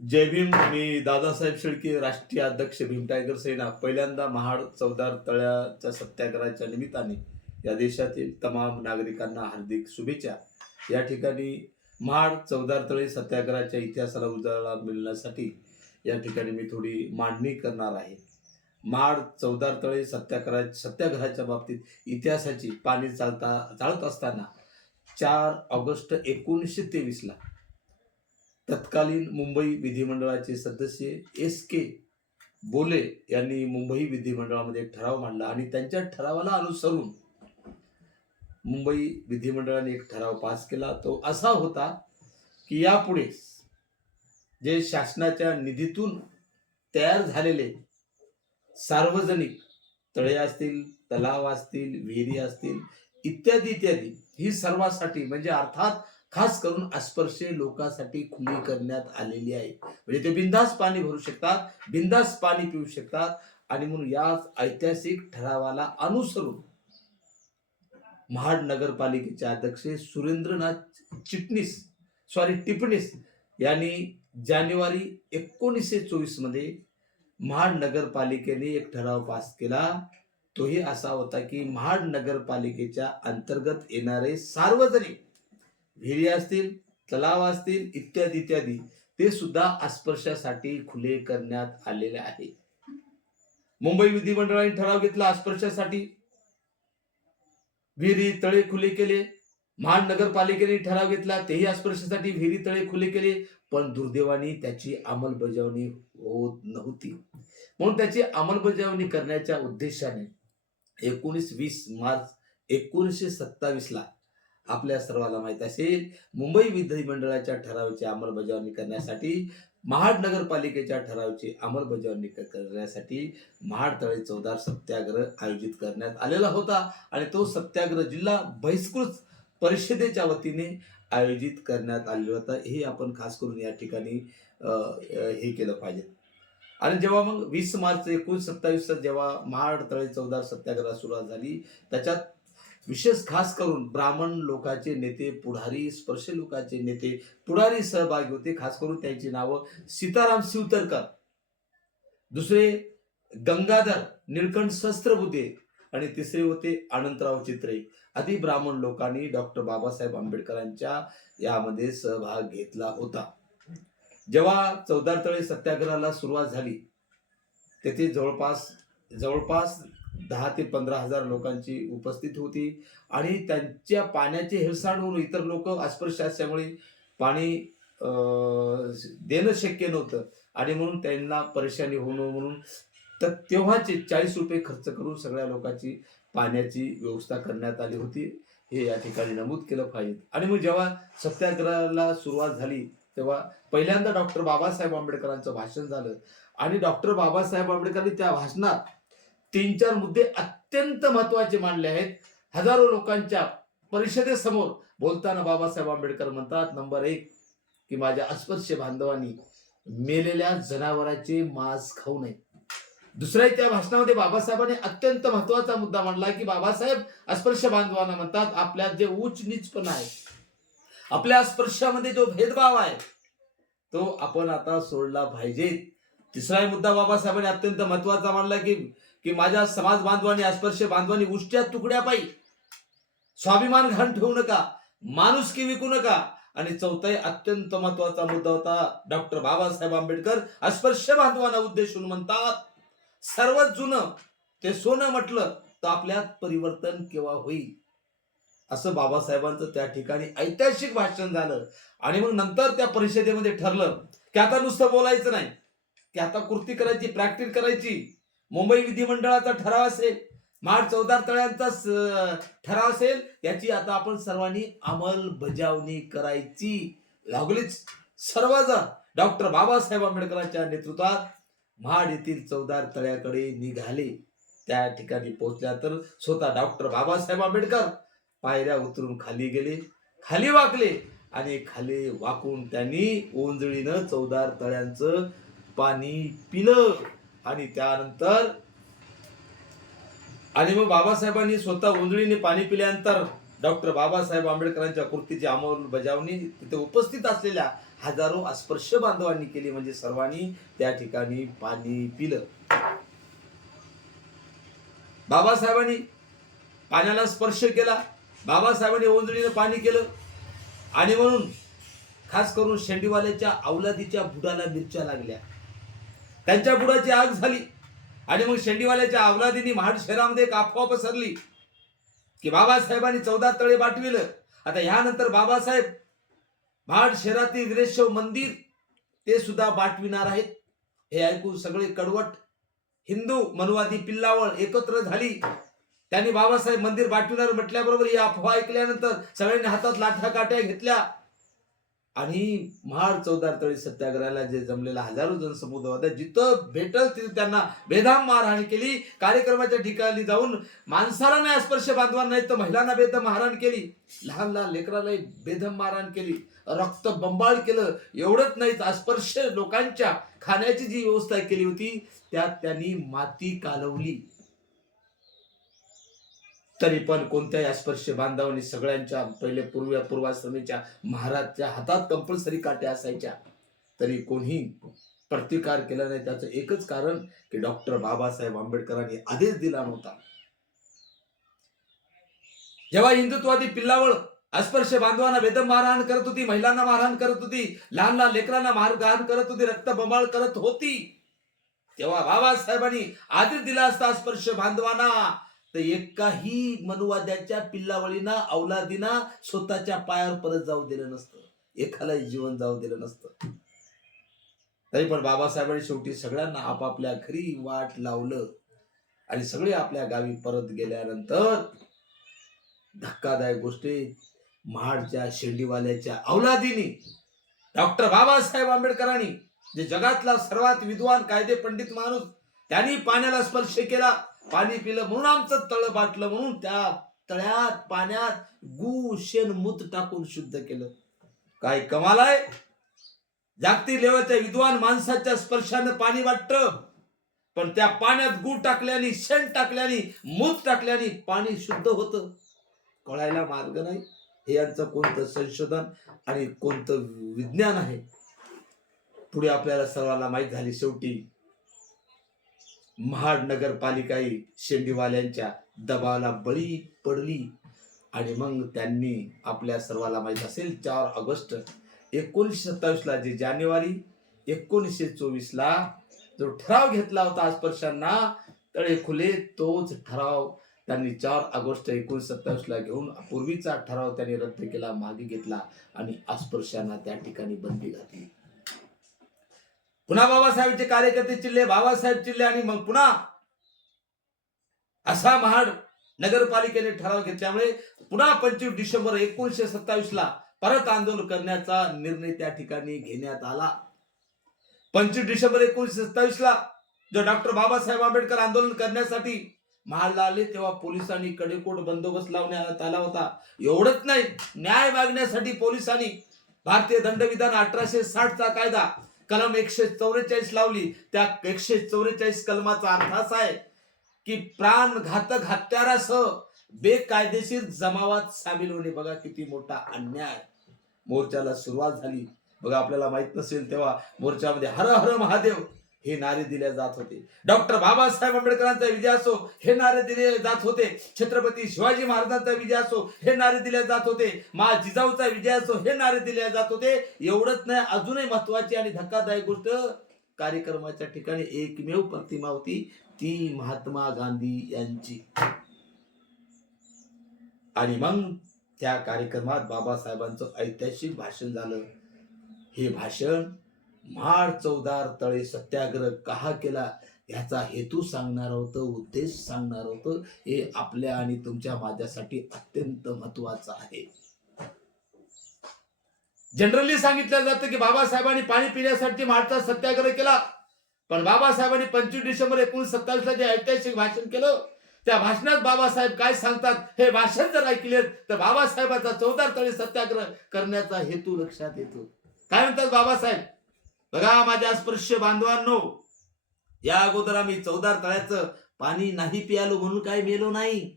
जय भीम मी दादासाहेब शेळके राष्ट्रीय अध्यक्ष भीम टायगर सेना पहिल्यांदा महाड चौदार तळ्याच्या सत्याग्रहाच्या निमित्ताने या देशातील तमाम नागरिकांना हार्दिक शुभेच्छा. या ठिकाणी महाड चौदार तळे सत्याग्रहाच्या इतिहासाला उजाळा मिळण्यासाठी या ठिकाणी मी थोडी मांडणी करणार आहे. महाड चौदार तळे सत्याग्रहा सत्याग्रहाच्या बाबतीत इतिहासाची पाणी चालता चालत असताना चार ऑगस्ट एकोणीसशे तेवीसला तत्कालीन मुंबई विधिमंडळाचे सदस्य एस के बोले यांनी मुंबई विधिमंडळामध्ये एक ठराव मांडला आणि त्यांच्या ठरावाला अनुसरून मुंबई विधिमंडळाने एक ठराव पास केला. तो असा होता की यापुढे जे शासनाच्या निधीतून तयार झालेले सार्वजनिक तळे असतील तलाव असतील विहिरी असतील इत्यादी इत्यादी ही सर्वांसाठी म्हणजे अर्थात खास करून अस्पर्शे लोकांसाठी खुली करण्यात आलेली आहे. म्हणजे ते बिंदास पाणी भरू शकतात बिंदास पाणी पिऊ शकतात आणि म्हणून याच ऐतिहासिक ठरावाला अनुसरून महाड नगरपालिकेचे अध्यक्ष सुरेंद्रनाथ चिटणीस सॉरी टिपणीस यांनी जानेवारी एकोणीसशे चोवीसमध्ये महाड नगरपालिकेने एक ठराव पास केला. तोही असा होता की महाड नगरपालिकेच्या अंतर्गत येणारे सार्वजनिक विहिरी असतील तलाव असतील इत्यादी इत्यादी. ते सुद्धा अस्पर्शासाठी खुले करण्यात आलेले आहे. मुंबई विधिमंडळाने ठराव घेतला अस्पर्शासाठी. विहिरी तळे खुले केले. महानगरपालिकेने ठराव घेतला तेही अस्पर्शासाठी विहिरी तळे खुले केले. पण दुर्दैवाने त्याची अंमलबजावणी होत नव्हती. म्हणून त्याची अंमलबजावणी करण्याच्या उद्देशाने एकोणीस वीस मार्च एकोणीसशे सत्तावीसला आपल्या सर्वांना माहीत असेल मुंबई विधिमंडळाच्या ठरावाची अंमलबजावणी करण्यासाठी महाड नगरपालिकेच्या ठरावाची अंमलबजावणी करण्यासाठी महाड तळे चौदार सत्याग्रह आयोजित करण्यात आलेला होता आणि तो सत्याग्रह जिल्हा बहिष्कृत परिषदेच्या वतीने आयोजित करण्यात आलेला होता. हे आपण खास करून या ठिकाणी हे केलं पाहिजे. आणि जेव्हा मग वीस मार्च एकोणीस सत्तावीसचा जेव्हा महाड तळे चौदार सत्याग्रह सुरुवात झाली त्याच्यात विशेष खास करून ब्राह्मण लोकांचे नेते पुढारी स्पर्श लोकाचे नेते पुढारी सहभागी होते. खास करून त्यांची नावं सीताराम शिवतरकर. दुसरे गंगाधर निळकंठ शस्त्रबुद्धे आणि तिसरे होते अनंतराव चित्रे. आदी ब्राह्मण लोकांनी डॉक्टर बाबासाहेब आंबेडकरांच्या यामध्ये सहभाग घेतला होता. जेव्हा चौदार तळे सत्याग्रहाला सुरुवात झाली तेथे जवळपास जवळपास दहा ते पंधरा हजार लोकांची उपस्थित होती. आणि त्यांच्या पाण्याची हेळसांड होऊन इतर लोक अस्पृश्य असल्यामुळे पाणी देणं शक्य नव्हतं. आणि म्हणून त्यांना परेशानी होऊ नये म्हणून तर तेव्हाचे चाळीस रुपये खर्च करून सगळ्या लोकांची पाण्याची व्यवस्था करण्यात आली होती. हे या ठिकाणी नमूद केलं पाहिजे. आणि मग जेव्हा सत्याग्रहाला सुरुवात झाली तेव्हा पहिल्यांदा डॉक्टर बाबासाहेब आंबेडकरांचं भाषण झालं. आणि डॉक्टर बाबासाहेब आंबेडकरांनी त्या भाषणात तीन चार मुद्दे अत्यंत महत्त्वाचे मांडले आहेत. हजारो लोकांच्या परिषदेसमोर बोलताना बाबासाहेब आंबेडकर म्हणतात नंबर एक की माझ्या अस्पृश्य बांधवांनी मेलेल्या जनावरांचे मांस खाऊ नये. दुसऱ्या त्या भाषणामध्ये बाबासाहेबांनी अत्यंत महत्त्वाचा मुद्दा मांडला की बाबासाहेब अस्पृश्य बांधवांना म्हणतात आपल्यात जे उच्च नीचपणा आहे आपल्या स्पर्शामध्ये जो भेदभाव आहे तो आपण आता सोडला पाहिजे. तिसरा मुद्दा बाबासाहेबांनी अत्यंत महत्त्वाचा मांडला की की माझ्या समाज बांधवांनी अस्पर्श बांधवांनी उष्ट्या तुकड्या पायी स्वाभिमान घाण ठेवू नका माणुसकी विकू नका. आणि चौथाही अत्यंत महत्त्वाचा मुद्दा होता डॉक्टर बाबासाहेब आंबेडकर अस्पर्श बांधवांना उद्देशून म्हणतात सर्वात जुनं ते सोनं म्हटलं तर आपल्यात परिवर्तन केव्हा होईल? असं बाबासाहेबांचं त्या ठिकाणी ऐतिहासिक भाषण झालं. आणि मग नंतर त्या परिषदेमध्ये ठरलं की आता नुसतं बोलायचं नाही. की आता कृती करायची प्रॅक्टिस करायची मुंबई विधिमंडळाचा ठराव असेल मार्च चौदा तळ्यांचा ठराव असेल याची आता आपण सर्वांनी अंमलबजावणी करायची. लागलीच सर्वजण. डॉक्टर बाबासाहेब आंबेडकरांच्या नेतृत्वात महाड येथील चौदार तळ्याकडे निघाले. त्या ठिकाणी पोहोचल्या तर स्वतः डॉक्टर बाबासाहेब आंबेडकर पायऱ्या उतरून खाली गेले. खाली वाकले आणि खाली वाकून त्यांनी ओंजळीनं चौदार तळ्यांचं पाणी पिलं. आणि त्यानंतर आणि मग बाबासाहेबांनी स्वतः उंजळीने पाणी पिल्यानंतर डॉक्टर बाबासाहेब आंबेडकरांच्या कृतीची अंमलबजावणी तिथे उपस्थित असलेल्या हजारो अस्पर्श बांधवांनी केली म्हणजे सर्वांनी त्या ठिकाणी पाणी पिलं. बाबासाहेबांनी पाण्याला स्पर्श केला बाबासाहेबांनी ओंजळीनं पाणी केलं आणि म्हणून खास करून शेंडीवाल्याच्या अवलादीच्या बुडाला मिरच्या लागल्या. त्यांच्या बुडाची आग झाली. आणि मग शेंडीवाल्याच्या अवलादींनी महाड शहरामध्ये एक अफवा पसरली. की बाबासाहेबांनी चौदा तळे पाठविलं. आता ह्यानंतर बाबासाहेब महाड शहरातील वीरेश्वर मंदिर ते सुद्धा बाटविणार आहेत. हे ऐकून सगळे कडवट हिंदू मनुवादी पिल्लावळ एकत्र झाली. त्यांनी बाबासाहेब मंदिर बाटविणार म्हटल्याबरोबर ही अफवा ऐकल्यानंतर सगळ्यांनी हातात लाठ्या काट्या घेतल्या. आणि महाड चौदार तळी सत्याग्रहाला जे जमलेला हजारो जनसमुदाय होता जिथं भेटल तिथे त्यांना बेधाम मारहाण केली. कार्यक्रमाच्या ठिकाणी जाऊन माणसाला नाही स्पर्श बांधवा नाही तर महिलांना बेदम मारहाण केली. लहान लहान लेकरालाही बेदम मारहाण केली. रक्त बंबाळ केलं. एवढंच नाही तर अस्पर्श लोकांच्या खाण्याची जी व्यवस्था केली होती त्यात त्यांनी माती कालवली. तरी पण कोणत्याही अस्पर्श बांधवांनी सगळ्यांच्या पहिले पूर्व पूर्वाश्रमीच्या महाराजच्या हातात कंपल्सरी काट्या असायच्या. तरी कोणी प्रतिकार केला नाही. त्याचं एकच कारण की डॉक्टर बाबासाहेब आंबेडकरांनी आदेश दिला नव्हता. जेव्हा हिंदुत्वादी पिल्लावळ अस्पर्श बांधवांना वेदम मारहाण करत होती महिलांना मारहाण करत होती लहान लहान लेकरांना मारहाण करत होती रक्त बंबाळ करत होती तेव्हा बाबासाहेबांनी आदेश दिला असता स्पर्श बांधवांना. तर एकाही मनुवाद्याच्या पिल्लावळीना अवलादीना स्वतःच्या पायावर परत जाऊ दिलं नसतं. एकाला जीवन जाऊ दिलं नसतं. तरी पण बाबासाहेबांनी शेवटी सगळ्यांना आपापल्या घरी वाट लावलं आणि सगळे आपल्या गावी परत गेल्यानंतर धक्कादायक गोष्टी महाडच्या शेंडीवाल्याच्या अवलादीने डॉक्टर बाबासाहेब आंबेडकरांनी जे जगातला सर्वात विद्वान कायदे पंडित माणूस त्यांनी पाण्याला स्पर्श केला. पाणी पिलं म्हणून आमचं तळ बाटलं म्हणून त्या तळ्यात पाण्यात गु शेण मूत टाकून शुद्ध केलं. काय कमाल आहे? जागतिक लेवलच्या विद्वान माणसाच्या स्पर्शानं पाणी वाटतं. पण त्या पाण्यात गु टाकल्याने शेण टाकल्याने मूत टाकल्याने पाणी शुद्ध होतं. कळायला मार्ग नाही. हे यांचं कोणतं संशोधन आणि कोणतं विज्ञान आहे? पुढे आपल्याला सर्वांना माहीत झाली शेवटी. महाड नगरपालिकाही शेंडीवाल्यांच्या दबावाला बळी पडली. आणि मग त्यांनी आपल्या सर्वाला माहीत असेल चार ऑगस्ट एकोणीसशे सत्तावीसला जे जानेवारी एकोणीसशे चोवीसला जो ठराव घेतला होता अस्पर्शांना तळे खुले तोच ठराव त्यांनी चार ऑगस्ट एकोणीसशे सत्तावीसला घेऊन पूर्वीचा ठराव त्यांनी रद्द केला मागे घेतला आणि अस्पर्शांना त्या ठिकाणी बंदी घातली. पुन्हा बाबासाहेबचे कार्यकर्ते चिल्ले बाबासाहेब चिल्ले आणि मग पुन्हा असा महाड नगरपालिकेने ठराव घेतल्यामुळे पुन्हा पंचवीस डिसेंबर एकोणीशे सत्तावीस ला परत आंदोलन करण्याचा निर्णय त्या ठिकाणी घेण्यात आला. पंचवीस डिसेंबर एकोणीशे सत्तावीस ला जो डॉक्टर बाबासाहेब आंबेडकर आंदोलन करण्यासाठी महाडला आले तेव्हा पोलिसांनी कडेकोट बंदोबस्त लावण्यात आला होता. एवढंच नाही न्याय मागण्यासाठी पोलिसांनी भारतीय दंडविधान अठराशे साठचा कायदा कलम एकशे चौवेचाळीस लावली. त्या एकशे चौवेचाळीस कलमाचा अर्थ असा आहे की प्राणघातक हत्यारासह बेकायदेशीर जमावात सामील होणे. बघा किती मोठा अन्याय. मोर्चाला सुरुवात झाली. बघा आपल्याला माहीत नसेल तेव्हा मोर्चामध्ये हर हर महादेव हे नारे दिले जात होते. डॉक्टर बाबासाहेब आंबेडकरांचा विजय असो हे नारे दिले जात होते. छत्रपती शिवाजी महाराजांचा विजय असो हे नारे दिले जात होते. मा जिजाऊचा विजय असो हे नारे दिले जात होते. एवढंच नाही अजूनही महत्वाची आणि धक्कादायक गोष्ट कार्यक्रमाच्या ठिकाणी एकमेव प्रतिमा होती ती महात्मा गांधी यांची. आणि मग त्या कार्यक्रमात बाबासाहेबांचं ऐतिहासिक भाषण झालं. हे भाषण माळ चौदार तळे सत्याग्रह का केला? ह्याचा हेतू सांगणार होतं उद्देश सांगणार होतं. हे आपल्या आणि तुमच्या माझ्यासाठी अत्यंत महत्वाचं आहे. जनरली सांगितलं जातं की बाबासाहेबांनी पाणी पिण्यासाठी माळचा सत्याग्रह केला. पण बाबासाहेबांनी पंचवीस डिसेंबर एकोणीशे सत्तावीसला जे ऐतिहासिक भाषण केलं त्या भाषणात बाबासाहेब काय सांगतात हे भाषण जर ऐकले तर बाबासाहेबांचा चौदार तळे सत्याग्रह करण्याचा हेतू लक्षात येतो. काय म्हणतात बाबासाहेब? बघा माझ्या स्पर्श बांधवांनो. या अगोदर आम्ही चौदार तळ्याचं पाणी नाही पियालो म्हणून काय मेलो नाही.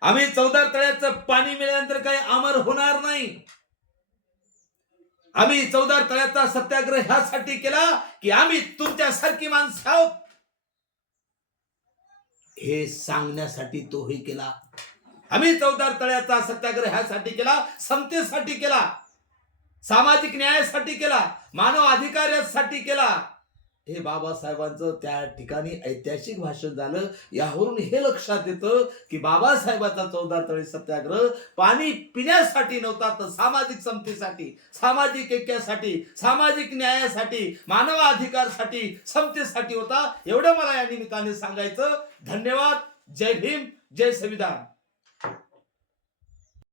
आम्ही चौदार तळ्याचं पाणी मिळाल्यानंतर काही अमर होणार नाही. आम्ही चौदार तळ्याचा सत्याग्रह ह्यासाठी केला की आम्ही तुमच्यासारखी माणसं आहोत. हे सांगण्यासाठी तोही केला. आम्ही चौदार तळ्याचा सत्याग्रह ह्यासाठी केला समतेसाठी केला. सामाजिक न्यायासाठी केला मानव अधिकारासाठी केला. हे बाबासाहेबांचं त्या ठिकाणी ऐतिहासिक भाषण झालं. यावरून हे लक्षात येतं की बाबासाहेबांचा चौदा तळे सत्याग्रह पाणी पिण्यासाठी नव्हता तर सामाजिक समतेसाठी सामाजिक ऐक्यासाठी सामाजिक न्यायासाठी मानवाधिकारसाठी समतेसाठी होता. एवढं मला या निमित्ताने सांगायचं. धन्यवाद. जय भीम. जय संविधान.